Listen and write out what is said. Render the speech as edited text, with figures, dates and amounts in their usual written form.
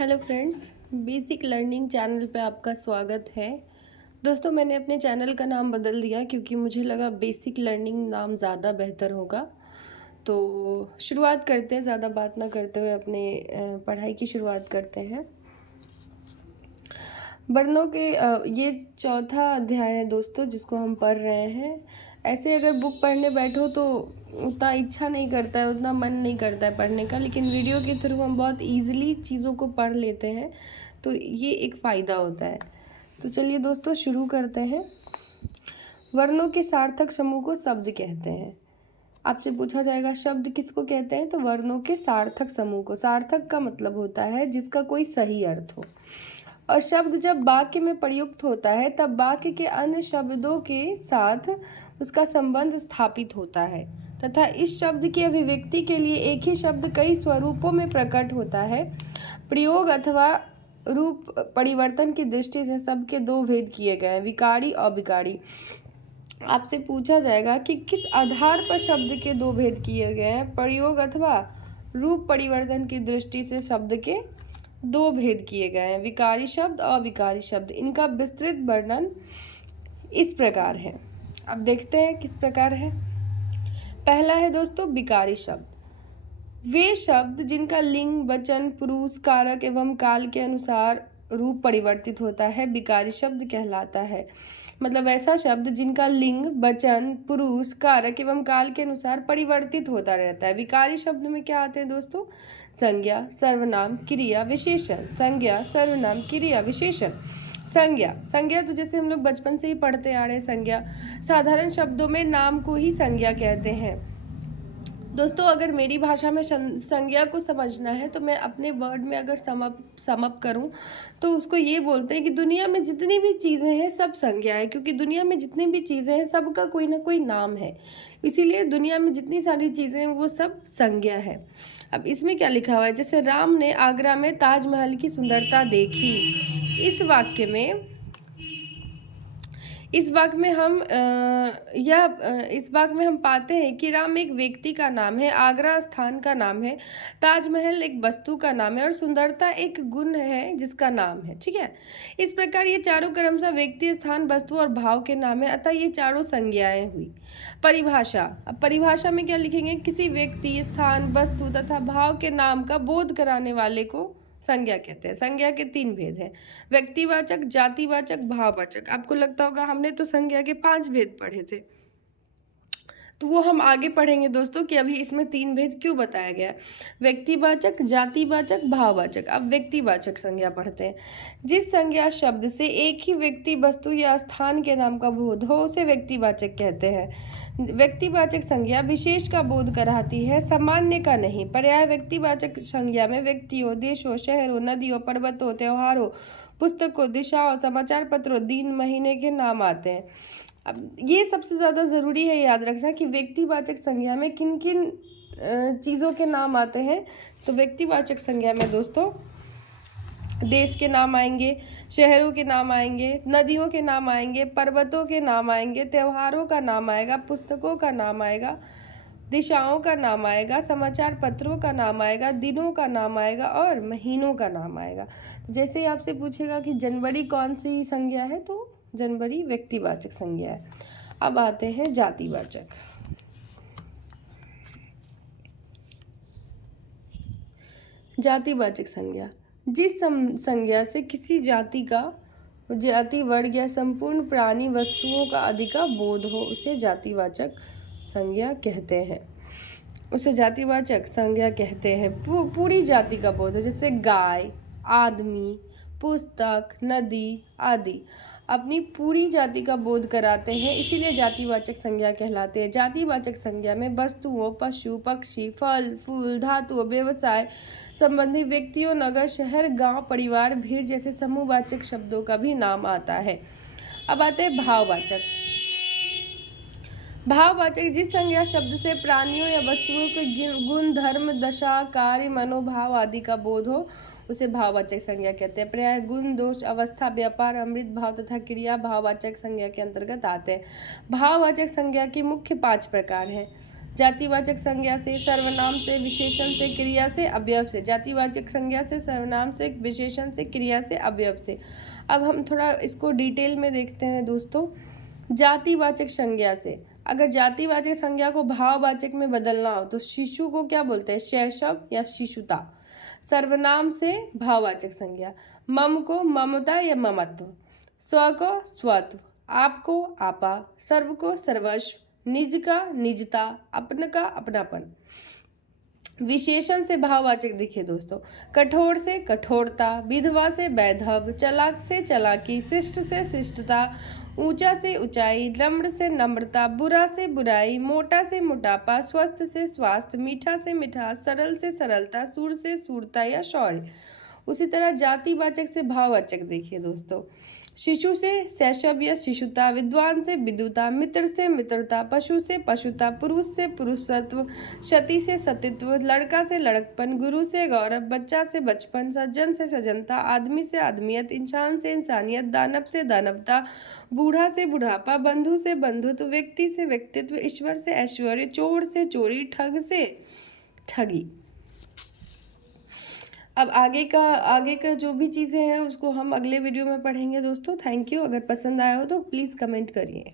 Hello friends, basic learning channel पे आपका स्वागत है। दोस्तों, मैंने अपने चैनल का नाम बदल दिया क्योंकि मुझे लगा बेसिक लर्निंग नाम ज़्यादा बेहतर होगा। तो शुरुआत करते हैं, ज़्यादा बात ना करते हुए अपने पढ़ाई की शुरुआत करते हैं। वर्णों के ये चौथा अध्याय है दोस्तों, जिसको हम पढ़ रहे हैं। ऐसे अगर बुक पढ़ने बैठो तो उतना इच्छा नहीं करता है, उतना मन नहीं करता है पढ़ने का, लेकिन वीडियो के थ्रू हम बहुत ईजिली चीज़ों को पढ़ लेते हैं, तो ये एक फ़ायदा होता है। तो चलिए दोस्तों, शुरू करते हैं। वर्णों के सार्थक समूह को शब्द कहते हैं। आपसे पूछा जाएगा शब्द किसको कहते हैं, तो वर्णों के सार्थक समूह को। सार्थक का मतलब होता है जिसका कोई सही अर्थ हो। और शब्द जब वाक्य में प्रयुक्त होता है तब वाक्य के अन्य शब्दों के साथ उसका संबंध स्थापित होता है तथा इस शब्द की अभिव्यक्ति के लिए एक ही शब्द कई स्वरूपों में प्रकट होता है। प्रयोग अथवा रूप परिवर्तन की दृष्टि से शब्द के दो भेद किए गए हैं, विकारी और अविकारी। आपसे पूछा जाएगा कि किस आधार पर शब्द के दो भेद किए गए हैं। प्रयोग अथवा रूप परिवर्तन की दृष्टि से शब्द के दो भेद किए गए हैं, विकारी शब्द और अविकारी शब्द। इनका विस्तृत वर्णन इस प्रकार है। अब देखते हैं किस प्रकार है। पहला है दोस्तों विकारी शब्द। वे शब्द जिनका लिंग, वचन, पुरुष, कारक एवं काल के अनुसार रूप परिवर्तित होता है विकारी शब्द कहलाता है। मतलब ऐसा शब्द जिनका लिंग, वचन, पुरुष, कारक एवं काल के अनुसार परिवर्तित होता रहता है। विकारी शब्द में क्या आते हैं दोस्तों? संज्ञा, सर्वनाम, क्रिया, विशेषण। संज्ञा, सर्वनाम, क्रिया, विशेषण। संज्ञा तो जैसे हम लोग बचपन से ही पढ़ते आ रहे हैं। संज्ञा साधारण शब्दों में नाम को ही संज्ञा कहते हैं। दोस्तों, अगर मेरी भाषा में संज्ञा को समझना है तो मैं अपने वर्ड में अगर समअप करूं तो उसको ये बोलते हैं कि दुनिया में जितनी भी चीज़ें हैं सब संज्ञा है, क्योंकि दुनिया में जितनी भी चीज़ें हैं सबका कोई ना कोई नाम है, इसीलिए दुनिया में जितनी सारी चीज़ें हैं वो सब संज्ञा है। अब इसमें क्या लिखा हुआ है? जैसे राम ने आगरा में ताजमहल की सुंदरता देखी। इस वाक्य में इस वाक्य में हम पाते हैं कि राम एक व्यक्ति का नाम है, आगरा स्थान का नाम है, ताजमहल एक वस्तु का नाम है और सुंदरता एक गुण है जिसका नाम है। ठीक है, इस प्रकार ये चारों क्रमशः व्यक्ति, स्थान, वस्तु और भाव के नाम है, अतः ये चारों संज्ञाएं हुई। परिभाषा। अब परिभाषा में क्या लिखेंगे? किसी व्यक्ति, स्थान, वस्तु तथा भाव के नाम का बोध कराने वाले को संज्ञा कहते हैं। संज्ञा के तीन भेद हैं, व्यक्तिवाचक, जातिवाचक, भाववाचक। आपको लगता होगा हमने तो संज्ञा के 5 भेद पढ़े थे, तो वो हम आगे पढ़ेंगे दोस्तों कि अभी इसमें 3 भेद क्यों बताया गया। व्यक्तिवाचक, जातिवाचक, भाववाचक। अब व्यक्तिवाचक संज्ञा पढ़ते हैं। जिस संज्ञा शब्द से एक ही व्यक्ति, वस्तु या स्थान के नाम का बोध हो उसे व्यक्तिवाचक कहते हैं। व्यक्तिवाचक संज्ञा विशेष का बोध कराती है, सामान्य का नहीं। पर्याय व्यक्तिवाचक संज्ञा में व्यक्तियों, देशों, शहरों, नदियों, पर्वतों, त्योहारों, पुस्तकों, दिशाओं, समाचार पत्रों, दिन, महीने के नाम आते हैं। अब ये सबसे ज़्यादा ज़रूरी है याद रखना कि व्यक्तिवाचक संज्ञा में किन किन चीज़ों के नाम आते हैं। तो व्यक्तिवाचक संज्ञा में दोस्तों देश के नाम आएंगे, शहरों के नाम आएंगे, नदियों के नाम आएंगे, पर्वतों के नाम आएंगे, त्योहारों का नाम आएगा, पुस्तकों का नाम आएगा, दिशाओं का नाम आएगा, समाचार पत्रों का नाम आएगा, दिनों का नाम आएगा और महीनों का नाम आएगा। तो जैसे ही आपसे पूछेगा कि जनवरी कौन सी संज्ञा है, तो जनवरी व्यक्तिवाचक संज्ञा है। अब आते हैं जातिवाचक। जातिवाचक संज्ञा, जिस संज्ञा से किसी जाति का, जाति, वर्ग या संपूर्ण प्राणी, वस्तुओं का आदि का बोध हो उसे जातिवाचक संज्ञा कहते हैं। उसे जातिवाचक संज्ञा कहते हैं। पूरी जाति का बोध है, जैसे गाय, आदमी, पुस्तक, नदी आदि अपनी पूरी जाति का बोध कराते हैं, इसीलिए जातिवाचक संज्ञा कहलाते हैं। जातिवाचक संज्ञा में वस्तुओं, पशु, पक्षी, फल, फूल, धातुओं, व्यवसाय संबंधी व्यक्तियों, नगर, शहर, गांव, परिवार, भीड़ जैसे समूहवाचक शब्दों का भी नाम आता है। अब आते हैं भाववाचक। भाववाचक जिस संज्ञा शब्द से प्राणियों या वस्तुओं के गुण, धर्म, दशा, कार्य, मनोभाव आदि का बोध हो उसे भाववाचक संज्ञा कहते हैं। पर्याय गुण, दोष, अवस्था, व्यापार, अमृत भाव तथा क्रिया भाववाचक संज्ञा के अंतर्गत आते हैं। भाववाचक संज्ञा के मुख्य 5 प्रकार हैं। जातिवाचक संज्ञा से, सर्वनाम से, विशेषण से, क्रिया से, अवयव से। जातिवाचक संज्ञा से, सर्वनाम से, विशेषण से, क्रिया से, अवयव से। अब हम थोड़ा इसको डिटेल में देखते हैं दोस्तों। जातिवाचक संज्ञा से, अगर जातिवाचक संज्ञा को भाववाचक में बदलना हो तो शिशु को क्या बोलते हैं? शैशव या शिशुता। सर्वनाम से भाववाचक संज्ञा, मम को ममता या ममत्व, स्व को स्वत्व, आप को आपा, सर्व को सर्वस्व, निज का निजता, अपन का अपनापन। विशेषण से भाववाचक देखिए दोस्तों, कठोर से कठोरता, विधवा से वैधव, चालाक से चालाकी, शिष्ट से शिष्टता, ऊंचा से ऊंचाई, नम्र से नम्रता, बुरा से बुराई, मोटा से मोटापा, स्वस्थ से स्वास्थ्य, मीठा से मिठास, सरल से सरलता, सूर से सूरता या शौर्य। उसी तरह जातिवाचक से भाववाचक देखिए दोस्तों, शिशु से शैशव या शिशुता, विद्वान से विद्वता, मित्र से मित्रता, पशु से पशुता, पुरुष से पुरुषत्व, सती से सतीत्व, लड़का से लड़कपन, गुरु से गौरव, बच्चा से बचपन, सज्जन से सज्जनता, आदमी से आदमियत, इंसान से इंसानियत, दानव से दानवता, बूढ़ा से बुढ़ापा, बंधु से बंधुत्व, व्यक्ति से व्यक्तित्व, ईश्वर से ऐश्वर्य, चोर से चोरी, ठग से ठगी। अब आगे का जो भी चीज़ें हैं उसको हम अगले वीडियो में पढ़ेंगे दोस्तों। Thank you. अगर पसंद आया हो तो प्लीज़ कमेंट करिए।